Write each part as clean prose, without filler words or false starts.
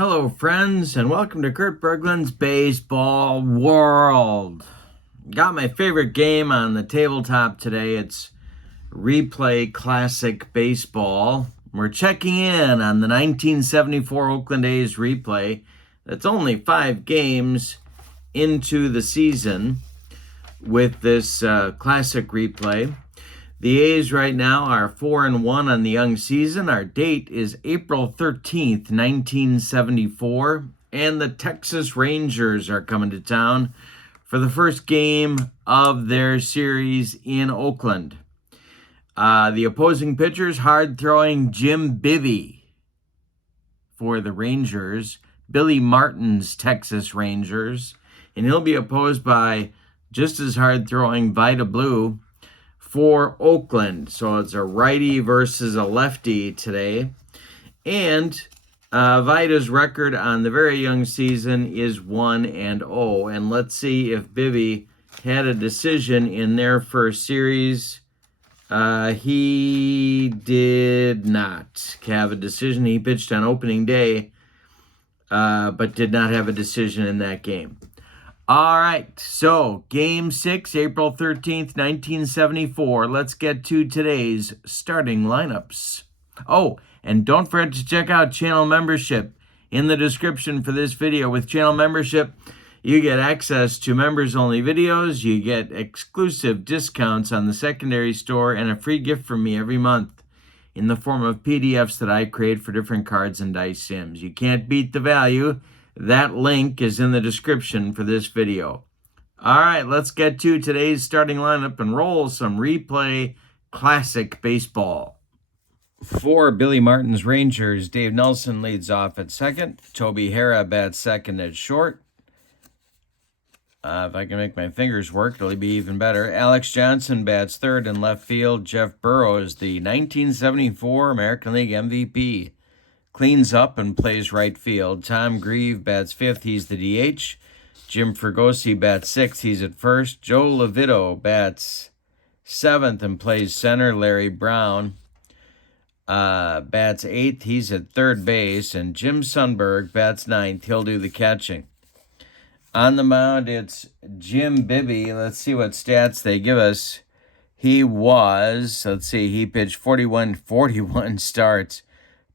Hello, friends, and welcome to Kurt Berglund's Baseball World. Got my favorite game on the tabletop today. It's Replay Classic Baseball. We're checking in on the 1974 Oakland A's replay. That's only 5 games into the season with this classic replay. The A's right now are 4-1 on the young season. Our date is April 13th, 1974, and the Texas Rangers are coming to town for the first game of their series in Oakland. The opposing pitchers, hard-throwing Jim Bibby for the Rangers, Billy Martin's Texas Rangers, and he'll be opposed by just as hard-throwing Vida Blue for Oakland. So it's a righty versus a lefty today. And Vida's record on the very young season is 1-0. And let's see if Bibby had a decision in their first series. He did not have a decision. He pitched on opening day, but did not have a decision in that game. All right, so Game 6, April 13th, 1974. Let's get to today's starting lineups. Oh, and don't forget to check out channel membership in the description for this video. With channel membership, you get access to members-only videos, you get exclusive discounts on the secondary store, and a free gift from me every month in the form of PDFs that I create for different cards and dice sims. You can't beat the value. That link is in the description for this video. All right, let's get to today's starting lineup and roll some replay classic baseball. For Billy Martin's Rangers, Dave Nelson leads off at second. Toby Harrah bats second at short. If I can make my fingers work, it'll be even better. Alex Johnson bats third in left field. Jeff Burroughs, the 1974 American League MVP, cleans up and plays right field. Tom Grieve bats fifth. He's the DH. Jim Fregosi bats sixth. He's at first. Joe Levitto bats seventh and plays center. Larry Brown bats eighth. He's at third base. And Jim Sundberg bats ninth. He'll do the catching. On the mound, it's Jim Bibby. Let's see what stats they give us. He pitched 41 starts,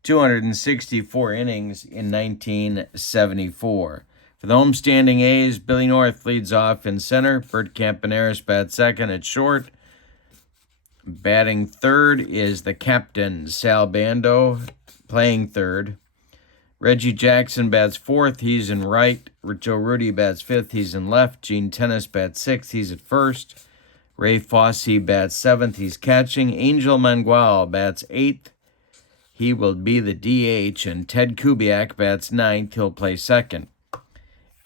264 innings in 1974. For the homestanding A's, Billy North leads off in center. Bert Campaneris bats second at short. Batting third is the captain, Sal Bando, playing third. Reggie Jackson bats fourth. He's in right. Joe Rudy bats fifth. He's in left. Gene Tennis bats sixth. He's at first. Ray Fosse bats seventh. He's catching. Angel Mangual bats eighth. He will be the DH, and Ted Kubiak bats ninth. He'll play second.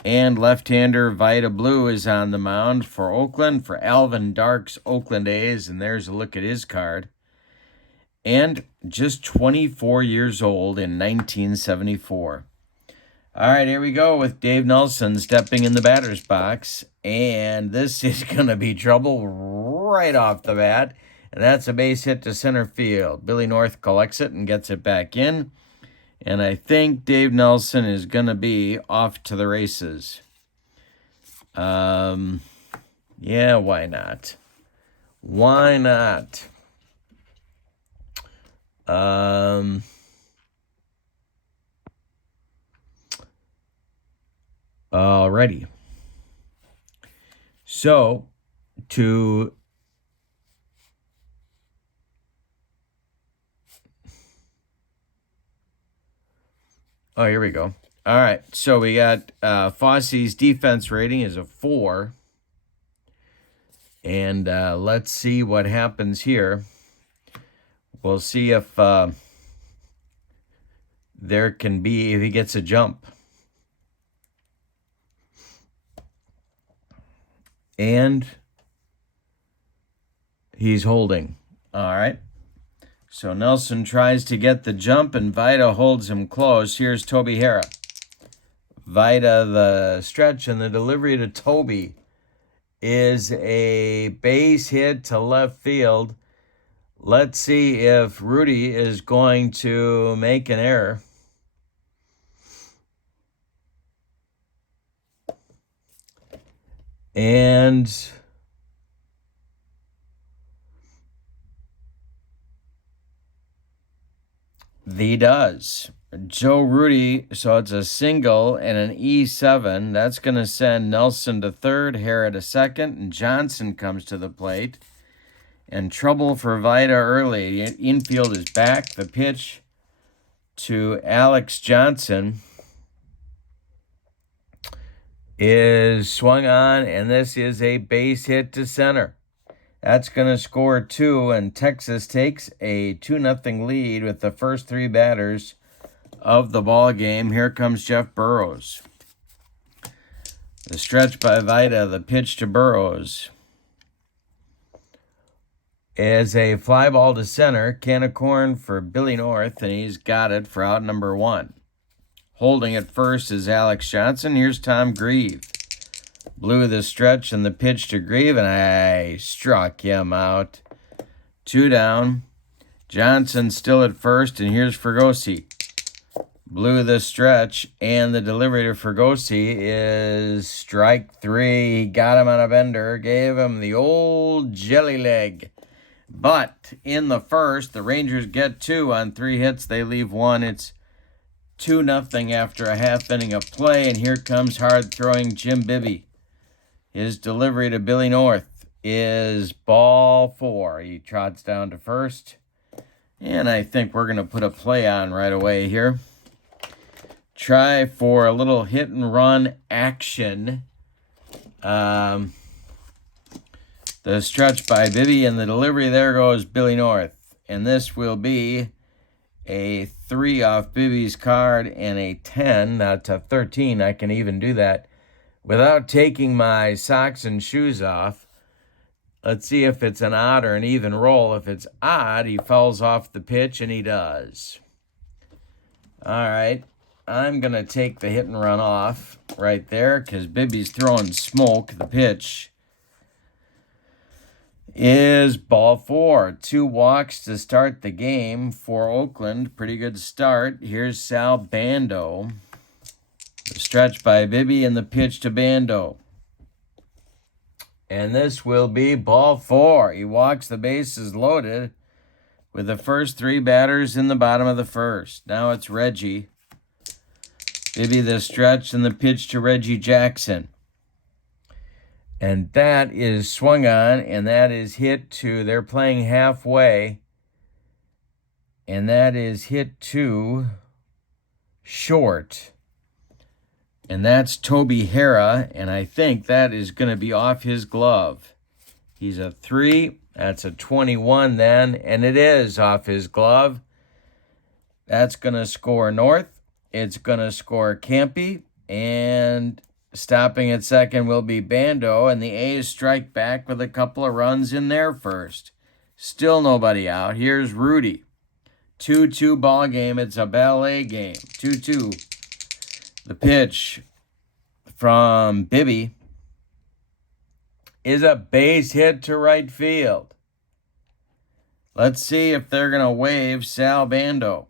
And left-hander Vida Blue is on the mound for Oakland, for Alvin Dark's Oakland A's, and there's a look at his card. And just 24 years old in 1974. All right, here we go with Dave Nelson stepping in the batter's box, and this is going to be trouble right off the bat. And that's a base hit to center field. Billy North collects it and gets it back in. And I think Dave Nelson is going to be off to the races. Yeah, why not? Why not? Alrighty. So, here we go. All right, so we got Fosse's defense rating is a 4. And let's see what happens here. We'll see if if he gets a jump. And he's holding. All right. So Nelson tries to get the jump, and Vida holds him close. Here's Toby Harrah. Vida, the stretch, and the delivery to Toby is a base hit to left field. Let's see if Rudy is going to make an error. And he does. Joe Rudy, so it's a single and an E7. That's going to send Nelson to third, Hara to second, and Johnson comes to the plate. And trouble for Vida early. Infield is back. The pitch to Alex Johnson is swung on, and this is a base hit to center. That's going to score 2, and Texas takes a 2-0 lead with the first 3 batters of the ball game. Here comes Jeff Burrows. The stretch by Vida, the pitch to Burrows is a fly ball to center. Can of corn for Billy North, and he's got it for out number 1. Holding at first is Alex Johnson. Here's Tom Grieve. Blew the stretch and the pitch to Grieve, and I struck him out. 2 down. Johnson still at first, and here's Fergosi. Blew the stretch, and the delivery to Fergosi is strike 3. He got him on a bender, gave him the old jelly leg. But in the first, the Rangers get 2 on 3 hits. They leave 1. It's 2-0 after a half inning of play, and here comes hard-throwing Jim Bibby. His delivery to Billy North is ball 4. He trots down to first, and I think we're going to put a play on right away here. Try for a little hit-and-run action. The stretch by Bibby, and the delivery, there goes Billy North. And this will be a 3 off Bibby's card and a 10. Now to 13, I can even do that without taking my socks and shoes off. Let's see if it's an odd or an even roll. If it's odd, he fouls off the pitch, and he does. All right, I'm going to take the hit and run off right there because Bibby's throwing smoke. The pitch is ball 4. 2 walks to start the game for Oakland. Pretty good start. Here's Sal Bando. The stretch by Bibby and the pitch to Bando. And this will be ball 4. He walks, the bases loaded with the first 3 batters in the bottom of the first. Now it's Reggie. Bibby the stretch and the pitch to Reggie Jackson. And that is swung on, and that is hit to, they're playing halfway, and that is hit to short. And that's Toby Hara, and I think that is going to be off his glove. He's a 3. That's a 21 then, and it is off his glove. That's going to score North. It's going to score Campy, and stopping at second will be Bando, and the A's strike back with a couple of runs in their first. Still nobody out. Here's Rudy. 2-2 ball game. It's a ballet game. 2-2. The pitch from Bibby is a base hit to right field. Let's see if they're going to waive Sal Bando.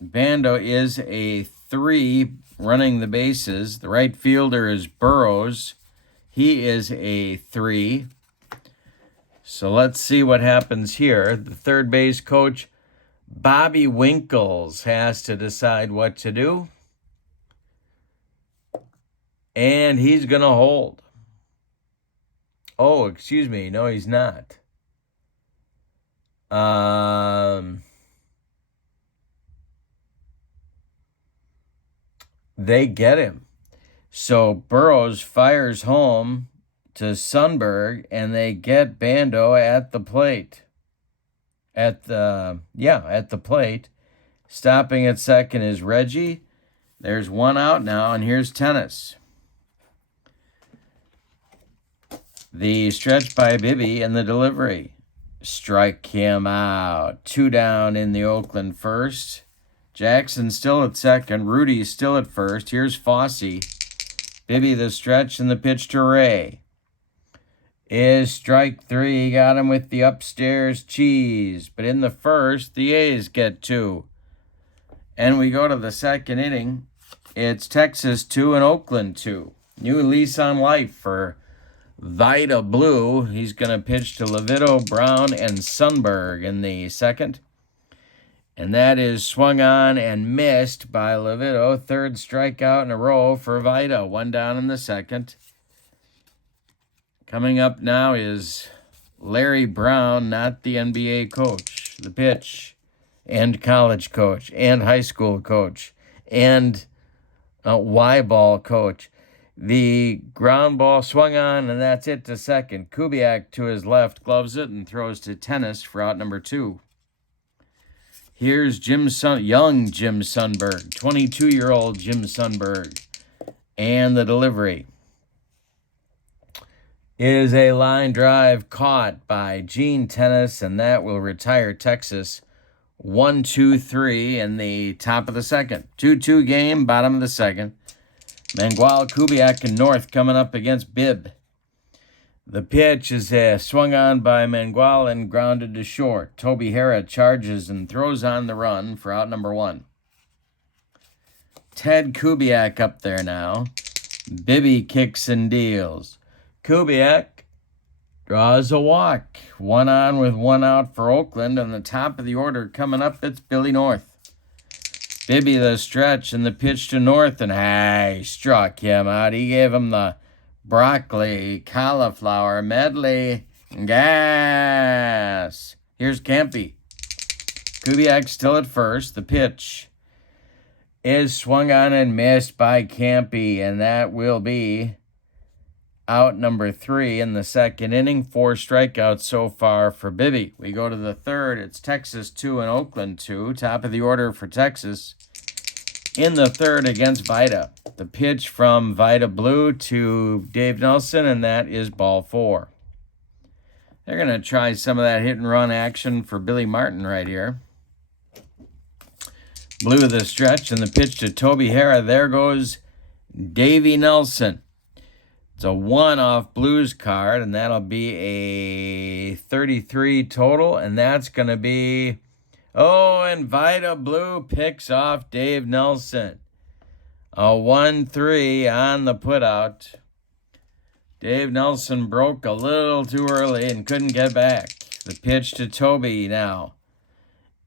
Bando is a 3 running the bases. The right fielder is Burrows. He is a 3. So let's see what happens here. The third base coach, Bobby Winkles, has to decide what to do. And he's going to hold. Oh, excuse me. No, he's not. They get him. So Burrows fires home to Sundberg, and they get Bando at the plate. At the plate. Stopping at second is Reggie. There's 1 out now, and here's Tennis. The stretch by Bibby and the delivery. Strike him out. 2 down in the Oakland first. Jackson still at second. Rudy still at first. Here's Fosse. Bibby the stretch and the pitch to Ray. Is strike 3. He got him with the upstairs cheese. But in the first, the A's get 2. And we go to the second inning. It's Texas 2 and Oakland 2. New lease on life for Vida Blue. He's going to pitch to Levito, Brown, and Sundberg in the second. And that is swung on and missed by Levito. Third strikeout in a row for Vida. One down in the second. Coming up now is Larry Brown, not the NBA coach. The pitch, and college coach, and high school coach, and Y-ball coach. The ground ball swung on, and that's it to second. Kubiak to his left, gloves it, and throws to tennis for out number 2. Here's young Jim Sundberg, 22-year-old Jim Sundberg. And the delivery is a line drive caught by Gene Tennis, and that will retire Texas 1-2-3 in the top of the second. 2-2 game, bottom of the second. Mangual, Kubiak, and North coming up against Bibb. The pitch is swung on by Mangual and grounded to short. Toby Harrah charges and throws on the run for out number 1. Ted Kubiak up there now. Bibby kicks and deals. Kubiak draws a walk. 1 on with 1 out for Oakland. On the top of the order coming up, it's Billy North. Bibby the stretch and the pitch to North, and he struck him out. He gave him the broccoli, cauliflower, medley, gas. Here's Campy. Kubiak still at first. The pitch is swung on and missed by Campy, and that will be out number 3 in the second inning. 4 strikeouts so far for Bibby. We go to the third. It's Texas 2 and Oakland 2. Top of the order for Texas in the third against Vida. The pitch from Vida Blue to Dave Nelson, and that is ball 4. They're going to try some of that hit and run action for Billy Martin right here. Blue the stretch and the pitch to Toby Harrah. There goes Davey Nelson. It's a 1 off Blues card, and that'll be a 33 total, and that's going to be... and Vida Blue picks off Dave Nelson. A 1-3 on the putout. Dave Nelson broke a little too early and couldn't get back. The pitch to Toby now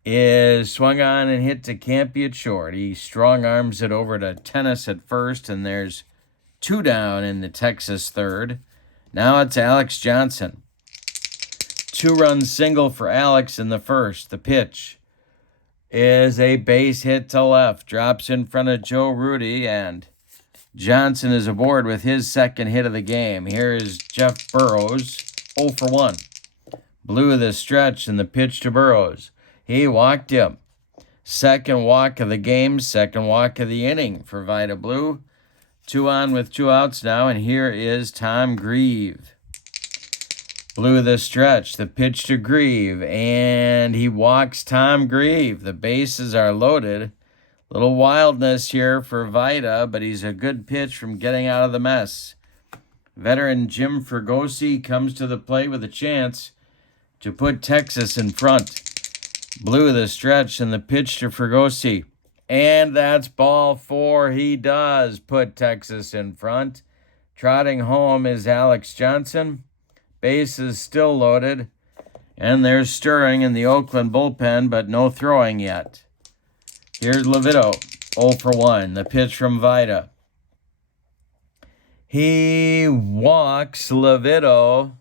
is swung on and hit to Campy at short. He strong arms it over to Tennis at first, and there's 2 down in the Texas third. Now it's Alex Johnson. 2-run single for Alex in the first. The pitch is a base hit to left. Drops in front of Joe Rudy, and Johnson is aboard with his second hit of the game. Here is Jeff Burrows, 0 for 1. Blue the stretch and the pitch to Burrows. He walked him. Second walk of the game, second walk of the inning for Vida Blue. 2 on with 2 outs now, and here is Tom Grieve. Blue the stretch, the pitch to Grieve, and he walks Tom Grieve. The bases are loaded. Little wildness here for Vida, but he's a good pitch from getting out of the mess. Veteran Jim Fregosi comes to the plate with a chance to put Texas in front. Blue the stretch and the pitch to Fregosi. And that's ball 4. He does put Texas in front. Trotting home is Alex Johnson. Bases still loaded. And there's stirring in the Oakland bullpen, but no throwing yet. Here's Levito, 0 for 1. The pitch from Vida. He walks Levito.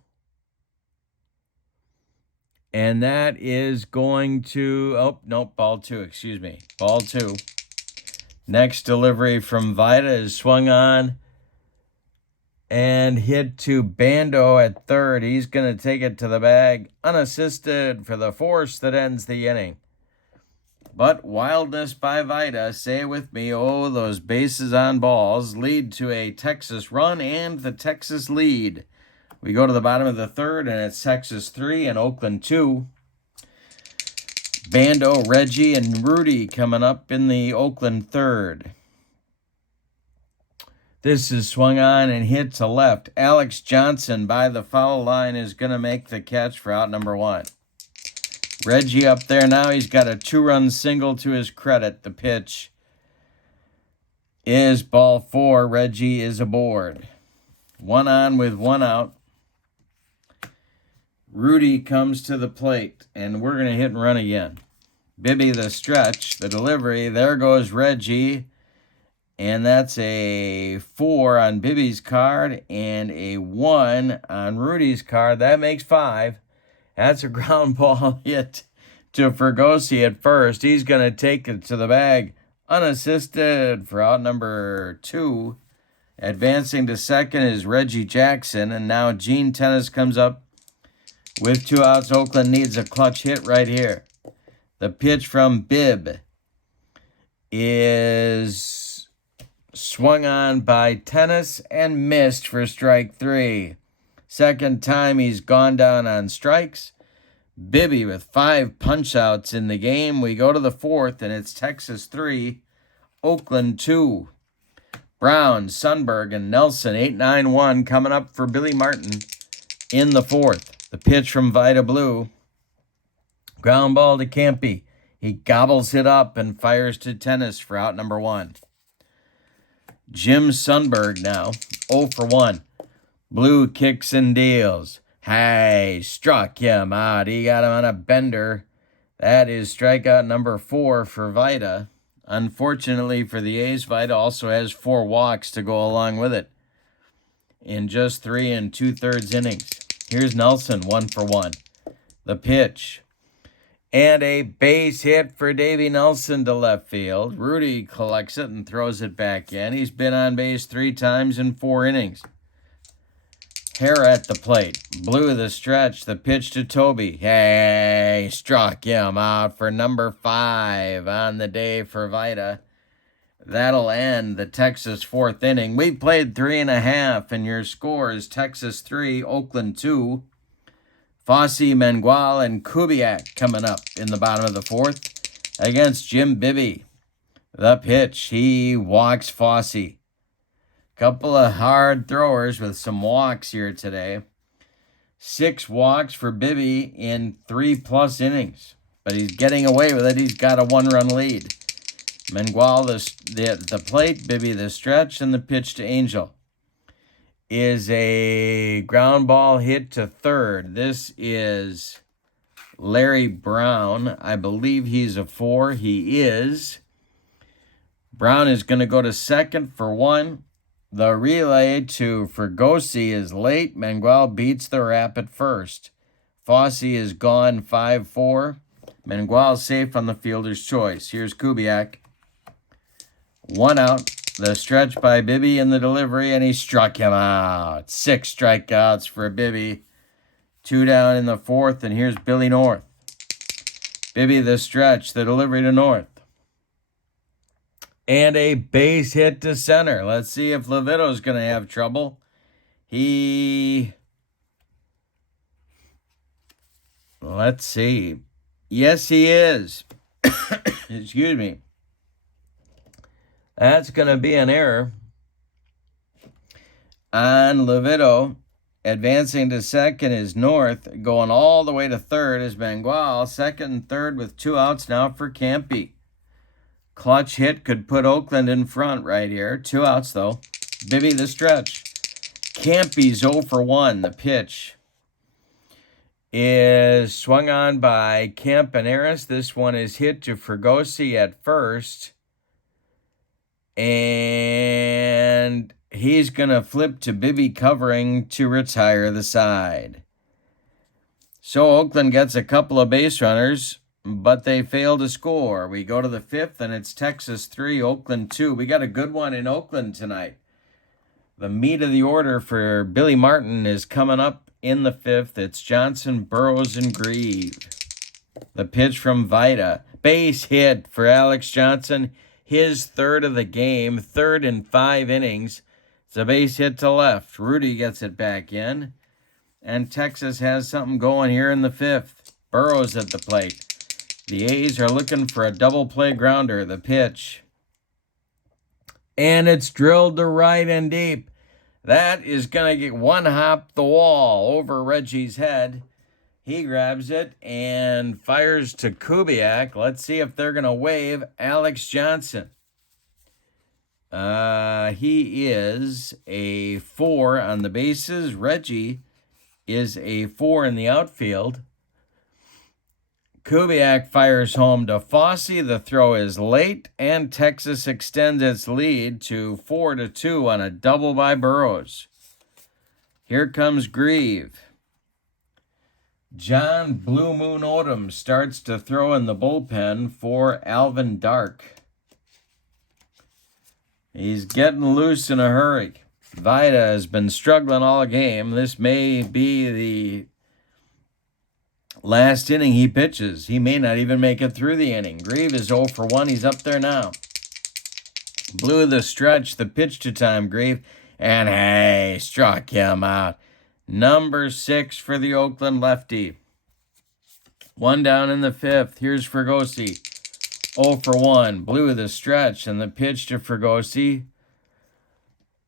And that is going to... ball 2, excuse me. Ball 2. Next delivery from Vida is swung on and hit to Bando at third. He's going to take it to the bag unassisted for the force that ends the inning. But wildness by Vida, say it with me, those bases on balls lead to a Texas run and the Texas lead. We go to the bottom of the third, and it's Texas 3 and Oakland 2. Bando, Reggie, and Rudy coming up in the Oakland third. This is swung on and hit to left. Alex Johnson by the foul line is going to make the catch for out number 1. Reggie up there now. He's got a 2-run single to his credit. The pitch is ball 4. Reggie is aboard. 1 on with 1 out. Rudy comes to the plate, and we're going to hit and run again. Bibby the stretch, the delivery. There goes Reggie. And that's a 4 on Bibby's card and a 1 on Rudy's card. That makes 5. That's a ground ball hit to Fergosi at first. He's going to take it to the bag unassisted for out number 2. Advancing to second is Reggie Jackson. And now Gene Tennis comes up with 2 outs. Oakland needs a clutch hit right here. The pitch from Bib is swung on by Tennis and missed for strike 3. Second time he's gone down on strikes. Bibby with 5 punch-outs in the game. We go to the 4th, and it's Texas 3, Oakland 2. Brown, Sundberg, and Nelson, 8-9-1, coming up for Billy Martin in the 4th. The pitch from Vida Blue. Ground ball to Campy. He gobbles it up and fires to Tennis for out number 1. Jim Sundberg now, 0 for 1. Blue kicks and deals. Hey, struck him out. He got him on a bender. That is strikeout number 4 for Vida. Unfortunately for the A's, Vida also has 4 walks to go along with it in just 3 2/3 innings. Here's Nelson, 1 for 1. The pitch. And a base hit for Davey Nelson to left field. Rudy collects it and throws it back in. He's been on base 3 times in 4 innings. Hare at the plate. Blue the stretch. The pitch to Toby. Hey, struck him out for number 5 on the day for Vida. That'll end the Texas 4th inning. We played 3.5, and your score is Texas 3, Oakland 2. Fosse, Mangual, and Kubiak coming up in the bottom of the 4th against Jim Bibby. The pitch. He walks Fosse. Couple of hard throwers with some walks here today. 6 walks for Bibby in 3+ innings. But he's getting away with it. He's got a 1-run lead. Mangual the plate, Bibby the stretch, and the pitch to Angel is a ground ball hit to third. This is Larry Brown. I believe he's a 4. He is. Brown is going to go to second for 1. The relay to Fergosi is late. Mangual beats the rap at first. Fosse is gone 5-4. Mangual safe on the fielder's choice. Here's Kubiak. 1 out. The stretch by Bibby in the delivery, and he struck him out. 6 strikeouts for Bibby. 2 down in the 4th, and here's Billy North. Bibby the stretch, the delivery to North. And a base hit to center. Let's see if Levito's going to have trouble. Let's see. Yes, he is. Excuse me. That's going to be an error on Levito. Advancing to second is North. Going all the way to third is Mangual. Second and third with 2 outs now for Campy. Clutch hit could put Oakland in front right here. 2 outs, though. Bibby the stretch. Campy's 0 for 1. The pitch is swung on by Campaneris. This one is hit to Fergosi at first. And he's going to flip to Bibby covering to retire the side. So Oakland gets a couple of base runners, but they fail to score. We go to the 5th, and it's Texas 3, Oakland 2. We got a good one in Oakland tonight. The meat of the order for Billy Martin is coming up in the 5th. It's Johnson, Burrows, and Grieve. The pitch from Vida. Base hit for Alex Johnson. His 3rd of the game, 3rd in 5 innings. It's a base hit to left. Rudy gets it back in. And Texas has something going here in the 5th. Burrows at the plate. The A's are looking for a double play grounder. The pitch. And it's drilled to right and deep. That is going to get 1 hop the wall over Reggie's head. He grabs it and fires to Kubiak. Let's see if they're going to wave Alex Johnson. He is a 4 on the bases. Reggie is a 4 in the outfield. Kubiak fires home to Fossey. The throw is late, and Texas extends its lead to 4-2 on a double by Burrows. Here comes Grieve. John Blue Moon Odom starts to throw in the bullpen for Alvin Dark. He's getting loose in a hurry. Vida has been struggling all game. This may be the last inning he pitches. He may not even make it through the inning. Grieve is 0 for 1. He's up there now. Blew the stretch, the pitch to time, Grieve. And hey, struck him out. Number 6 for the Oakland lefty. 1 down in the 5th. Here's Fregosi. 0 for 1. Blew the stretch, and the pitch to Fregosi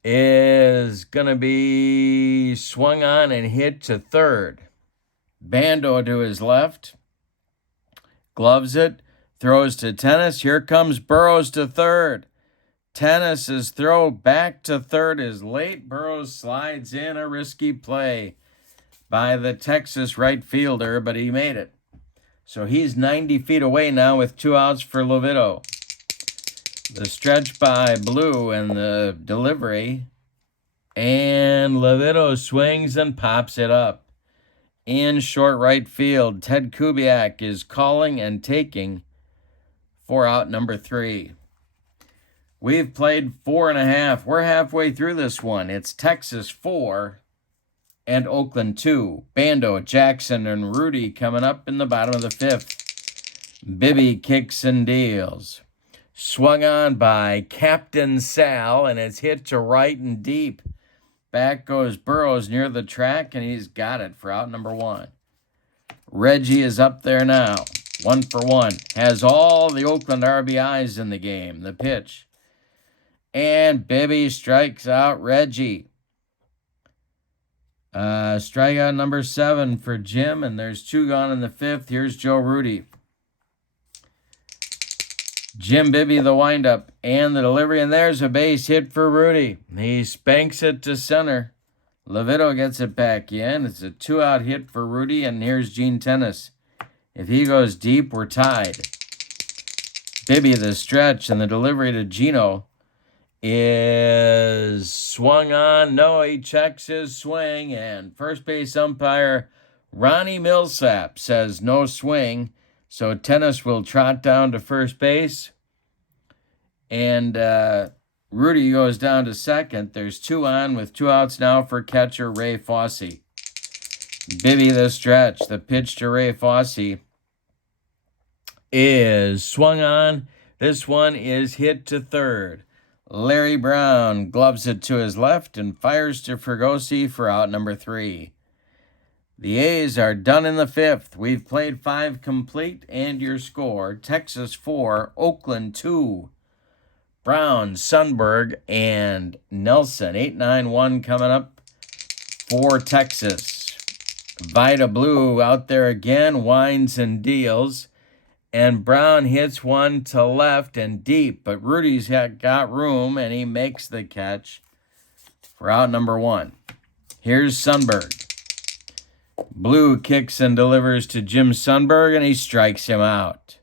is going to be swung on and hit to third. Bando to his left. Gloves it. Throws to Tennis. Here comes Burrows to third. Tennis's throw back to third is late. Burrows slides in, a risky play by the Texas right fielder, but he made it. So he's 90 feet away now with 2 outs for Levito. The stretch by Blue and the delivery. And Levito swings and pops it up. In short right field, Ted Kubiak is calling and taking for out number 3. We've played 4.5. We're halfway through this one. It's Texas 4 and Oakland 2. Bando, Jackson, and Rudy coming up in the bottom of the 5th. Bibby kicks and deals. Swung on by Captain Sal, and it's hit to right and deep. Back goes Burrows near the track, and he's got it for out number 1. Reggie is up there now. 1 for 1. Has all the Oakland RBIs in the game. The pitch. And Bibby strikes out Reggie. Strikeout number 7 for Jim, and there's 2 gone in the 5th. Here's Joe Rudy. Jim Bibby the windup and the delivery, and there's a base hit for Rudy. He spanks it to center. Levito gets it back in. It's a 2-out hit for Rudy, and here's Gene Tennis. If he goes deep, we're tied. Bibby the stretch, and the delivery to Gino is swung on. No, he checks his swing, and first base umpire Ronnie Millsap says no swing. So Tennis will trot down to first base, and Rudy goes down to second. There's 2 on with 2 outs now for catcher Ray Fossey. Bibby the stretch. The pitch to Ray Fossey is swung on. This one is hit to third. Larry Brown gloves it to his left and fires to Fregosi for out number 3. The A's are done in the 5th. We've played 5 complete, and your score, Texas 4, Oakland 2. Brown, Sundberg, and Nelson. 8-9-1 coming up for Texas. Vida Blue out there again, winds and deals. And Brown hits one to left and deep, but Rudy's got room, and he makes the catch for out number 1. Here's Sundberg. Blue kicks and delivers to Jim Sundberg, and he strikes him out.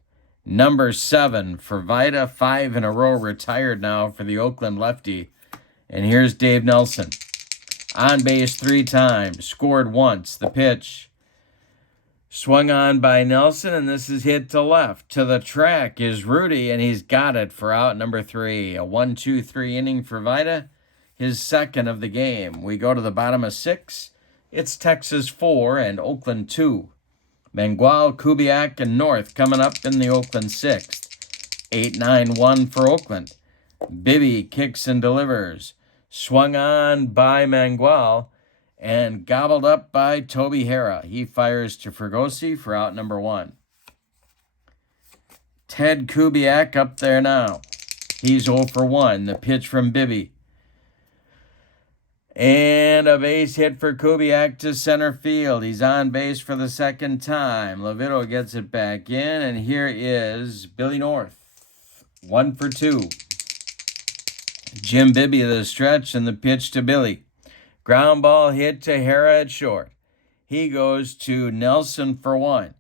Number 7 for Vida, 5 in a row retired now for the Oakland lefty. And here's Dave Nelson. On base 3 times, scored once. The pitch swung on by Nelson, and this is hit to left. To the track is Rudy, and he's got it for out number 3. A 1-2-3 inning for Vida, his second of the game. We go to the bottom of 6. It's Texas 4 and Oakland 2. Mangual, Kubiak, and North coming up in the Oakland 6th. 8-9-1 for Oakland. Bibby kicks and delivers. Swung on by Mangual and gobbled up by Toby Hara. He fires to Fregosi for out number 1. Ted Kubiak up there now. He's 0 for 1. The pitch from Bibby. And a base hit for Kubiak to center field. He's on base for the second time. Levito gets it back in, and here is Billy North. 1 for 2. Jim Bibby the stretch and the pitch to Billy. Ground ball hit to Hara at short. He goes to Nelson for 1.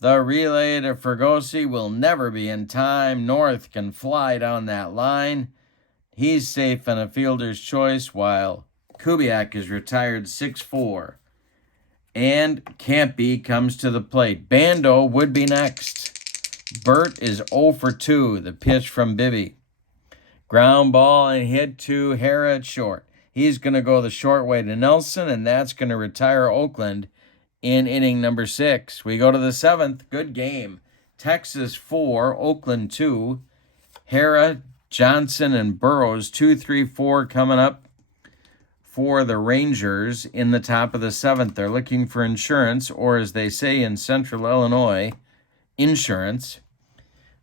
The relay to Fregosi will never be in time. North can fly down that line. He's safe on a fielder's choice, while Kubiak is retired 6-4. And Campy comes to the plate. Bando would be next. Burt is 0 for 2. The pitch from Bibby. Ground ball and hit to Hara at short. He's going to go the short way to Nelson, and that's going to retire Oakland in inning number 6. We go to the 7th. Good game. Texas 4, Oakland 2. Hara, Johnson, and Burrows 2, 3, 4 coming up for the Rangers in the top of the 7th. They're looking for insurance, or as they say in Central Illinois, insurance.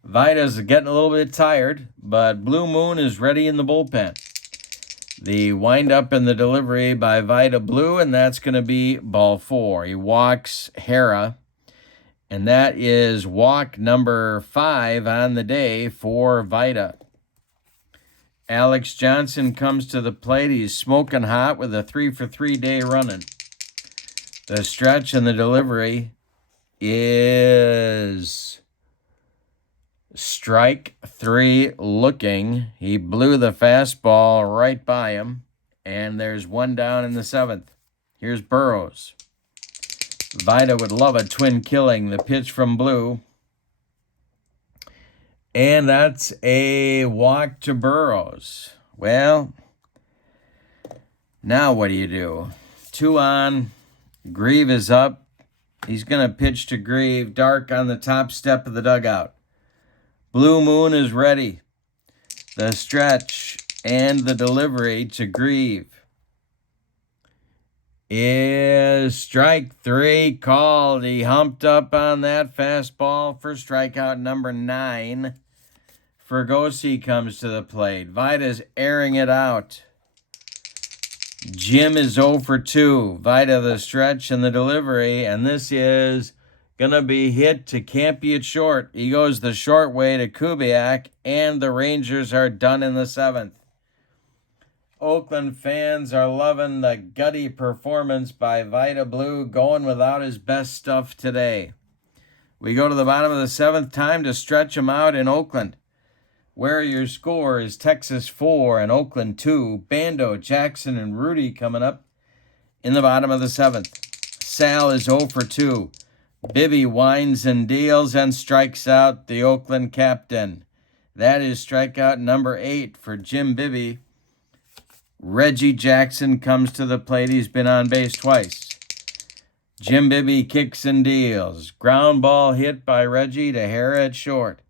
Vida's getting a little bit tired, but Blue Moon is ready in the bullpen. The windup and the delivery by Vida Blue, and that's going to be ball 4. He walks Hara, and that is walk number 5 on the day for Vida. Alex Johnson comes to the plate. He's smoking hot with a 3-for-3 day running. The stretch and the delivery is strike 3 looking. He blew the fastball right by him, and there's 1 down in the 7th. Here's Burrows. Vida would love a twin killing. The pitch from Blue. And that's a walk to Burrows. Well, now what do you do? 2 on. Grieve is up. He's going to pitch to Grieve. Dark on the top step of the dugout. Blue Moon is ready. The stretch and the delivery to Grieve is strike 3 called. He humped up on that fastball for strikeout number 9. Fregosi comes to the plate. Vida's airing it out. Jim is 0 for 2. Vida the stretch and the delivery, and this is going to be hit to Campy at short. He goes the short way to Kubiak, and the Rangers are done in the 7th. Oakland fans are loving the gutty performance by Vida Blue, going without his best stuff today. We go to the bottom of the 7th. Time to stretch him out in Oakland, where your score is Texas 4 and Oakland 2. Bando, Jackson, and Rudy coming up in the bottom of the 7th. Sal is 0 for 2. Bibby winds and deals and strikes out the Oakland captain. That is strikeout number 8 for Jim Bibby. Reggie Jackson comes to the plate. He's been on base twice. Jim Bibby kicks and deals. Ground ball hit by Reggie to Hara at short.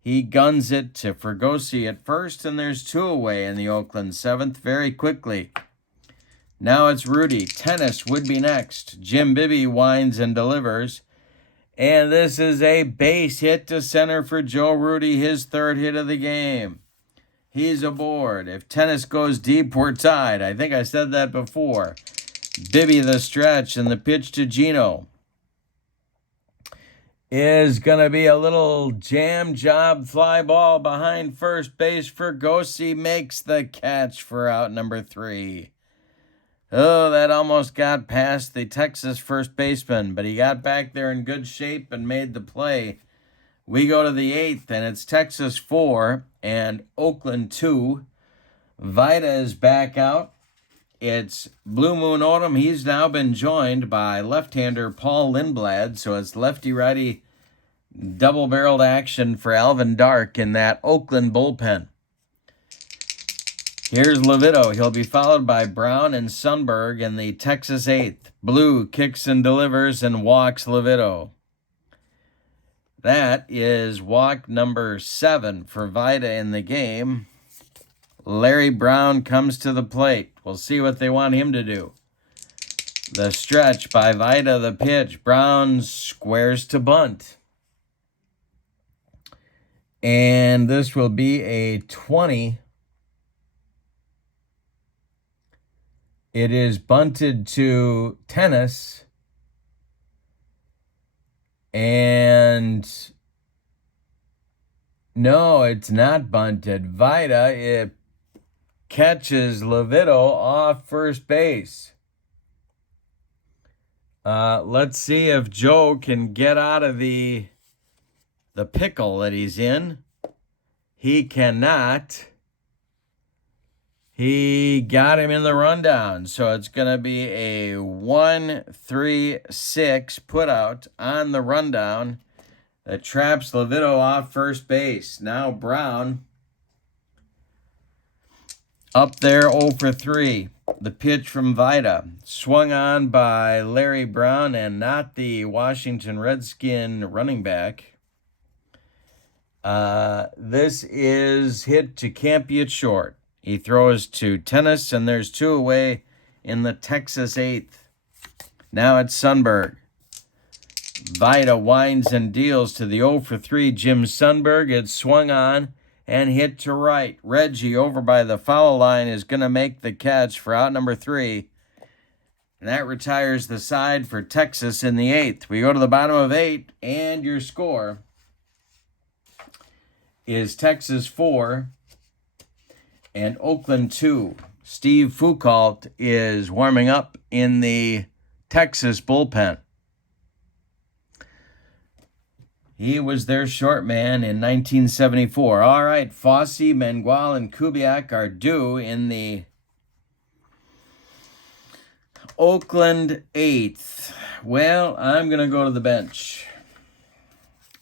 He guns it to Fregosi at first, and there's 2 away in the Oakland 7th very quickly. Now it's Rudy. Tennis would be next. Jim Bibby winds and delivers. And this is a base hit to center for Joe Rudy, his 3rd hit of the game. He's aboard. If Tennis goes deep, we're tied. I think I said that before. Bibby the stretch, and the pitch to Gino is going to be a little jam job fly ball behind first base. Fregosi makes the catch for out number 3. Oh, that almost got past the Texas first baseman, but he got back there in good shape and made the play. We go to the 8th, and it's Texas 4 and Oakland 2. Vida is back out. It's Blue Moon Odom. He's now been joined by left-hander Paul Lindblad, so it's lefty-righty double-barreled action for Alvin Dark in that Oakland bullpen. Here's Levito. He'll be followed by Brown and Sundberg in the Texas 8th. Blue kicks and delivers and walks Levito. That is walk number 7 for Vida in the game. Larry Brown comes to the plate. We'll see what they want him to do. The stretch by Vida, the pitch. Brown squares to bunt. And this will be a 20. It is bunted to Tennis. And no, it's not bunted. Vida, it catches Levito off first base. Let's see if Joe can get out of the pickle that he's in. He cannot. He got him in the rundown. So it's going to be a 1-3-6 put out on the rundown that traps Levito off first base. Now Brown up there 0 for 3. The pitch from Vida, swung on by Larry Brown and not the Washington Redskin running back. This is hit to Campy at short. He throws to Tennis, and there's 2 away in the Texas 8th. Now it's Sundberg. Vida winds and deals to the 0 for 3 Jim Sundberg. It's swung on and hit to right. Reggie over by the foul line is going to make the catch for out number 3. And that retires the side for Texas in the 8th. We go to the bottom of 8, and your score is Texas 4 and Oakland 2. Steve Foucault is warming up in the Texas bullpen. He was their short man in 1974. All right, Fosse, Mangual, and Kubiak are due in the Oakland 8th. Well, I'm going to go to the bench.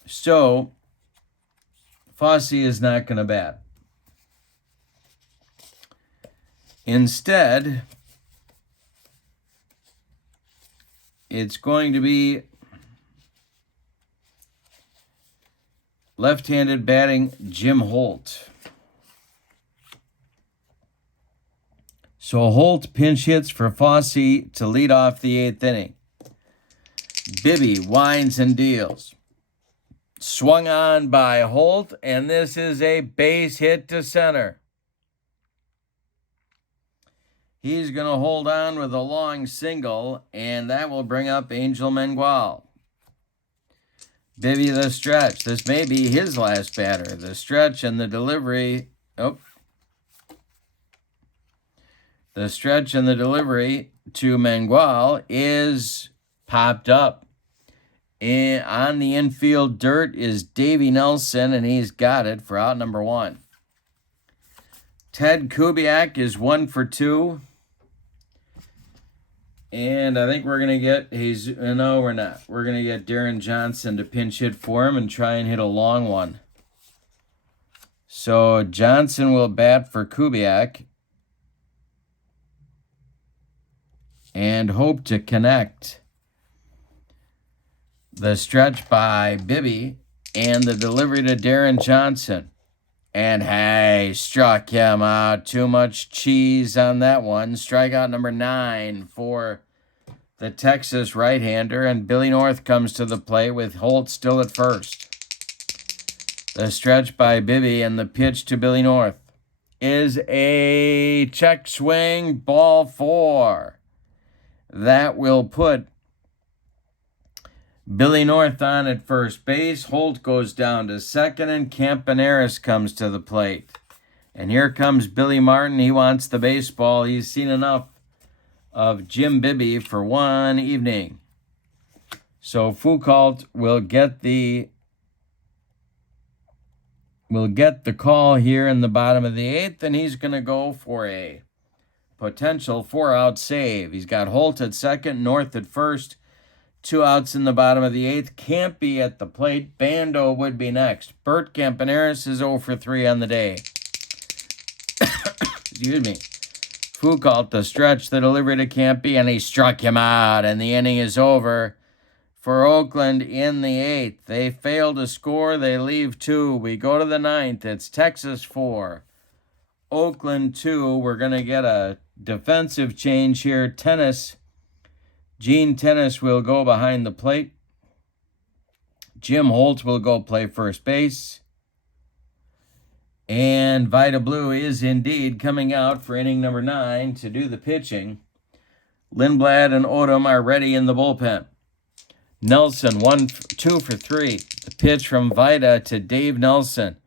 So, Fosse is not going to bat. Instead, it's going to be left-handed batting Jim Holt. So Holt pinch hits for Fosse to lead off the 8th inning. Bibby winds and deals. Swung on by Holt, and this is a base hit to center. He's going to hold on with a long single, and that will bring up Angel Mangual. Bibby the stretch. This may be his last batter. The stretch and the delivery. The stretch and the delivery to Mangual is popped up. On the infield dirt is Davey Nelson, and he's got it for out number 1. Ted Kubiak is 1 for 2. And I think we're going to get, no, we're not. We're going to get Darren Johnson to pinch hit for him and try and hit a long one. So Johnson will bat for Kubiak and hope to connect. The stretch by Bibby and the delivery to Darren Johnson. And hey, struck him out. Too much cheese on that one. Strikeout number 9 for the Texas right-hander. And Billy North comes to the plate with Holt still at first. The stretch by Bibby and the pitch to Billy North is a check swing, ball 4. That will put Billy North on at first base. Holt goes down to second, and Campaneris comes to the plate. And here comes Billy Martin. He wants the baseball. He's seen enough of Jim Bibby for one evening. So Foucault will get the call here in the bottom of the 8th, and he's going to go for a potential 4-out save. He's got Holt at second, North at first. 2 outs in the bottom of the 8th. Campy at the plate. Bando would be next. Bert Campaneris is 0 for 3 on the day. Excuse me. Foucault, the stretch, the delivery to Campy, and he struck him out, and the inning is over for Oakland in the 8th. They fail to score. They leave 2. We go to the 9th. It's Texas 4, Oakland 2. We're going to get a defensive change here. Gene Tennis will go behind the plate. Jim Holt will go play first base. And Vida Blue is indeed coming out for inning number 9 to do the pitching. Lindblad and Odom are ready in the bullpen. Nelson, 2 for 3. The pitch from Vida to Dave Nelson.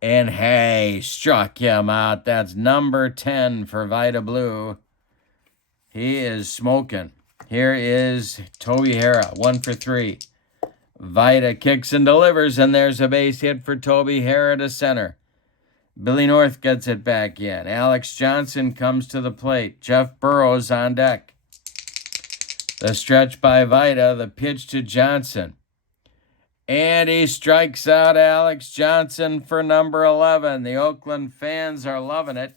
And hey, struck him out. That's number 10 for Vida Blue. He is smoking. Here is Toby Harrah, 1 for 3. Vida kicks and delivers, and there's a base hit for Toby Harrah to center. Billy North gets it back in. Alex Johnson comes to the plate. Jeff Burrows on deck. The stretch by Vida, the pitch to Johnson. And he strikes out Alex Johnson for number 11. The Oakland fans are loving it.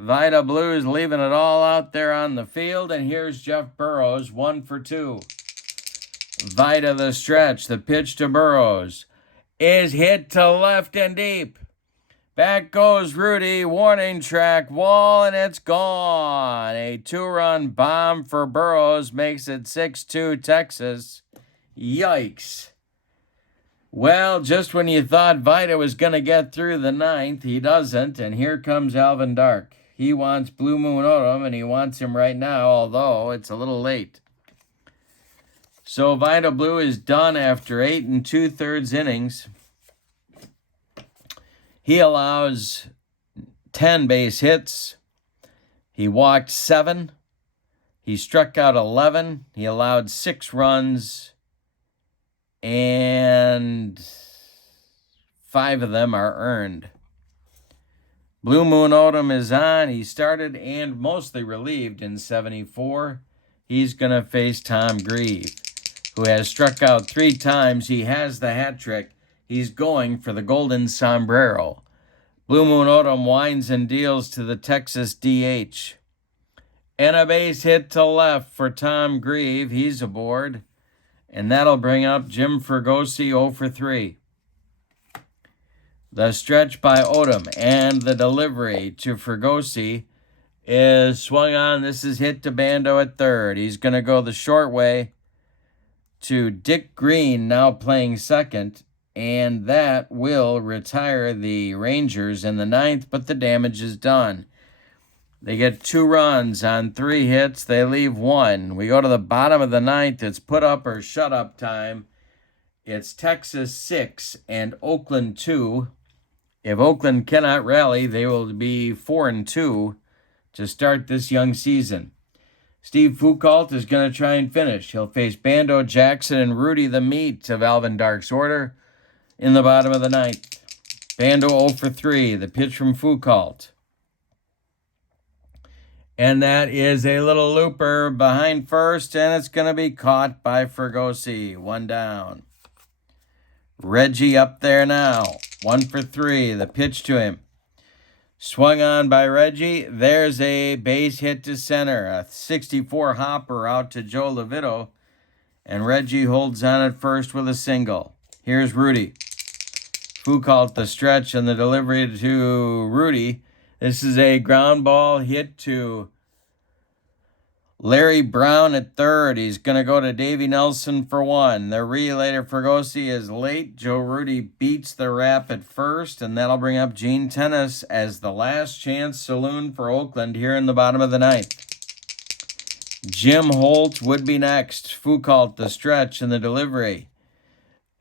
Vida Blues leaving it all out there on the field. And here's Jeff Burrows, 1 for 2. Vida the stretch. The pitch to Burrows is hit to left and deep. Back goes Rudy. Warning track wall, and it's gone. A 2-run bomb for Burrows makes it 6-2 Texas. Yikes. Well, just when you thought Vida was going to get through the 9th, he doesn't, and here comes Alvin Dark. He wants Blue Moon Odom, and he wants him right now, although it's a little late. So Vida Blue is done after 8 2/3 innings. He allows 10 base hits. He walked 7. He struck out 11. He allowed 6 runs, and 5 of them are earned. Blue Moon Odom is on. He started and mostly relieved in 74. He's going to face Tom Grieve, who has struck out 3 times. He has the hat trick. He's going for the golden sombrero. Blue Moon Odom winds and deals to the Texas DH. And a base hit to left for Tom Grieve. He's aboard. And that'll bring up Jim Fregosi 0 for 3. The stretch by Odom and the delivery to Fregosi is swung on. This is hit to Bando at third. He's going to go the short way to Dick Green, now playing second. And that will retire the Rangers in the 9th, but the damage is done. They get 2 runs on 3 hits. They leave 1. We go to the bottom of the 9th. It's put up or shut up time. It's Texas 6 and Oakland 2. If Oakland cannot rally, they will be 4-2 to start this young season. Steve Foucault is going to try and finish. He'll face Bando, Jackson, and Rudy, the meat of Alvin Dark's order, in the bottom of the 9th. Bando 0 for 3. The pitch from Foucault. And that is a little looper behind first, and it's going to be caught by Fregosi. 1 down. Reggie up there now. 1 for 3. The pitch to him. Swung on by Reggie. There's a base hit to center. A 64 hopper out to Joe Levitto. And Reggie holds on at first with a single. Here's Rudy. Foucault the stretch and the delivery to Rudy. This is a ground ball hit to Larry Brown at third. He's going to go to Davey Nelson for 1. The relay to Fregosi is late. Joe Rudy beats the rap at first, and that'll bring up Gene Tennis as the last chance saloon for Oakland here in the bottom of the 9th. Jim Holt would be next. Foucault the stretch and the delivery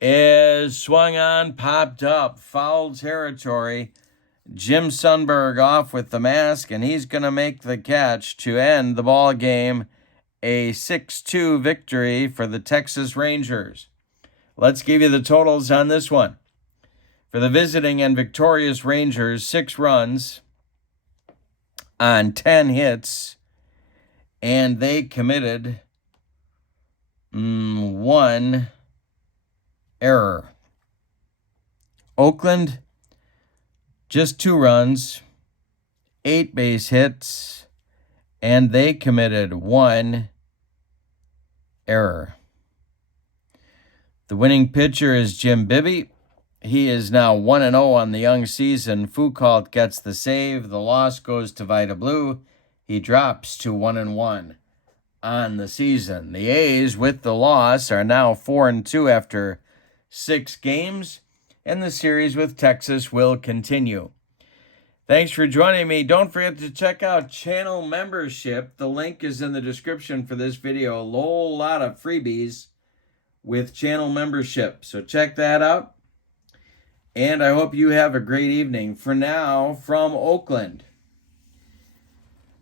is swung on, popped up, foul territory. Jim Sundberg off with the mask, and he's going to make the catch to end the ball game. A 6-2 victory for the Texas Rangers. Let's give you the totals on this one. For the visiting and victorious Rangers, 6 runs on 10 hits, and they committed 1 error. Oakland, just 2 runs, 8 base hits, and they committed 1 error. The winning pitcher is Jim Bibby. He is now 1-0 on the young season. Foucault gets the save. The loss goes to Vida Blue. He drops to 1-1 on the season. The A's, with the loss, are now 4-2 after 6 games, and the series with Texas will continue. Thanks for joining me. Don't forget to check out channel membership. The link is in the description for this video. A whole lot of freebies with channel membership, so check that out. And I hope you have a great evening. For now, from Oakland,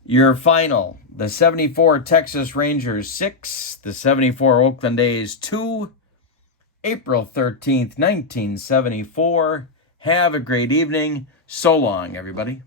Your final, the 74 Texas Rangers 6, the 74 Oakland A's 2, April 13th, 1974. Have a great evening. So long, everybody.